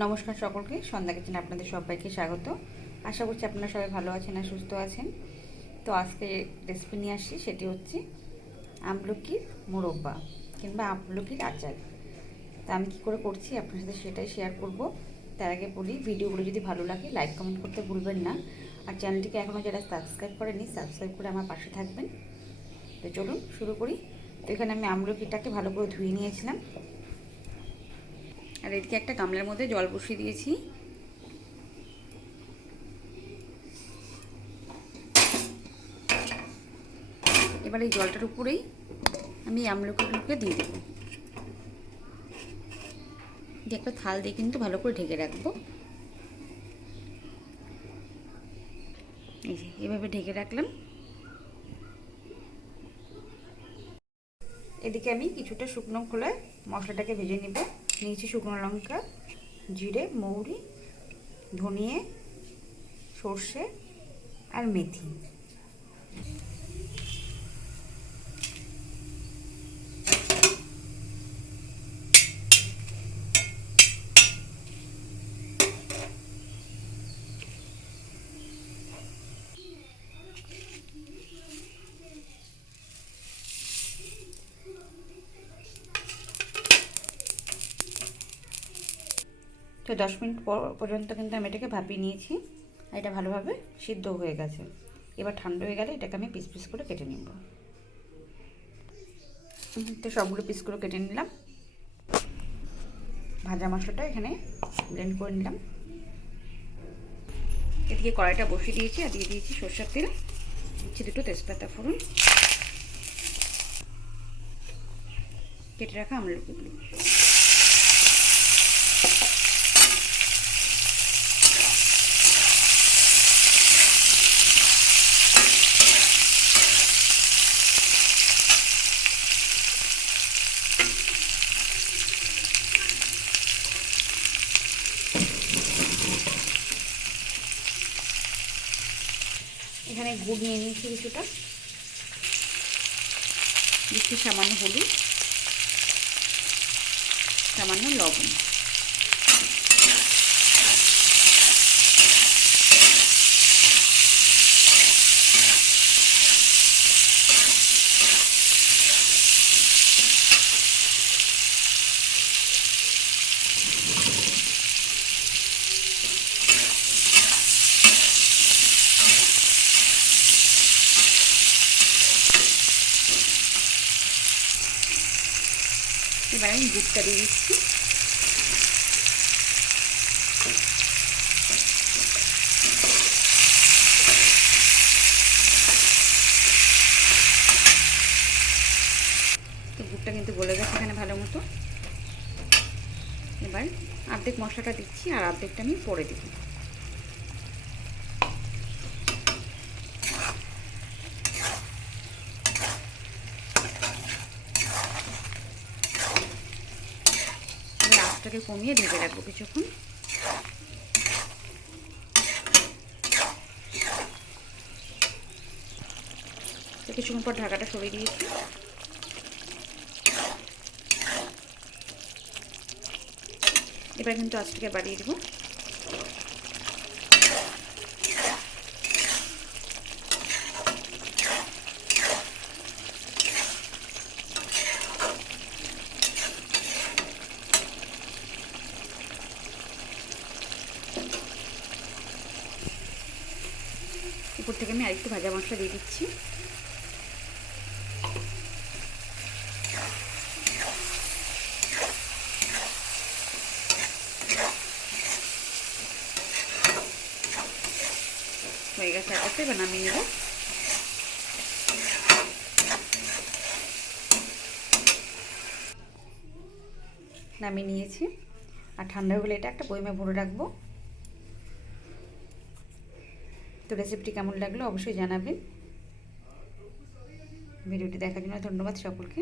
নমস্কার সকলকে, সন্ধ্যা কিচেনে আপনাদের সবাইকে স্বাগত। আশা করছি আপনারা সবাই ভালো আছেন আর সুস্থ আছেন। তো আজকে রেসিপি নিয়ে আসছি, সেটি হচ্ছে আমলকির মোরব্বা কিংবা আমলকির আচার। তা আমি কী করে করছি আপনার সাথে সেটাই শেয়ার করব। তার আগে বলি, ভিডিওগুলো যদি ভালো লাগে লাইক কমেন্ট করতে ভুলবেন না। আর চ্যানেলটিকে এখনও যারা সাবস্ক্রাইব করেনি সাবস্ক্রাইব করে আমার পাশে থাকবেন। তো চলুন শুরু করি। তো এখানে আমি আমলকিটাকে ভালো করে ধুয়ে নিয়েছিলাম, আর এদিকে একটা গামলার মধ্যে জল বসিয়ে দিয়েছি। এবার এই জলটার উপরেই আমি আমলকিগুলোকে দিয়ে দেবো। দিয়ে একটা থাল দিয়ে কিন্তু ভালো করে ঢেকে রাখবো। এই যে এভাবে ঢেকে রাখলাম। এদিকে আমি কিছুটা শুকনো খোলায় মশলাটাকে ভেজে নেব। নিয়েছি শুকনো লঙ্কা, জিরে, মৌরি, ধনিয়ে, সর্ষে আর মেথি। তো 10 মিনিট পর্যন্ত কিন্তু আমি এটাকে ভাপিয়ে নিয়েছি, আর এটা ভালোভাবে সিদ্ধ হয়ে গেছে। এবার ঠান্ডা হয়ে গেলে এটাকে আমি পিস পিস করে কেটে নেব। তো সবগুলো পিস করে কেটে নিলাম। ভাজা মশলাটা এখানে ব্লেন্ড করে নিলাম। এদিকে কড়াইটা বসিয়ে দিয়েছি আর দিয়ে দিয়েছি সরষের তেল, দিচ্ছি দুটো তেজপাতা ফোড়ন, কেটে রাখা আমলকিগুলো। এখানে গুড় নিয়ে নিয়েছি কিছুটা, দিচ্ছি সামান্য হলুদ, সামান্য লবণ। এবার আমি দুধটা দিয়ে দিচ্ছি। তো দুধটা কিন্তু গলে গেছে এখানে ভালো মতো। এবার অর্ধেক মশলাটা দিচ্ছি আর অর্ধেকটা আমি পরে দিব। আঁচটাকে কমিয়ে ঢেকে রাখবো কিছুক্ষণ। তো কিছুক্ষণ পর ঢাকাটা সরিয়ে দিয়েছি। এবার কিন্তু আঁচটাকে বাড়িয়ে দেবো। উপর থেকে আমি আরেকটু ভাজা মশলা দিয়ে দিচ্ছি। হয়ে গেছে আটাতে, এবার নামিয়ে নেব। নামিয়ে নিয়েছি, আর ঠান্ডা হয়ে গেলে এটা একটা বয়মে ভরে রাখবো। তো রেসিপিটি কেমন লাগলো অবশ্যই জানাবেন। ভিডিওটি দেখার জন্য ধন্যবাদ সকলকে।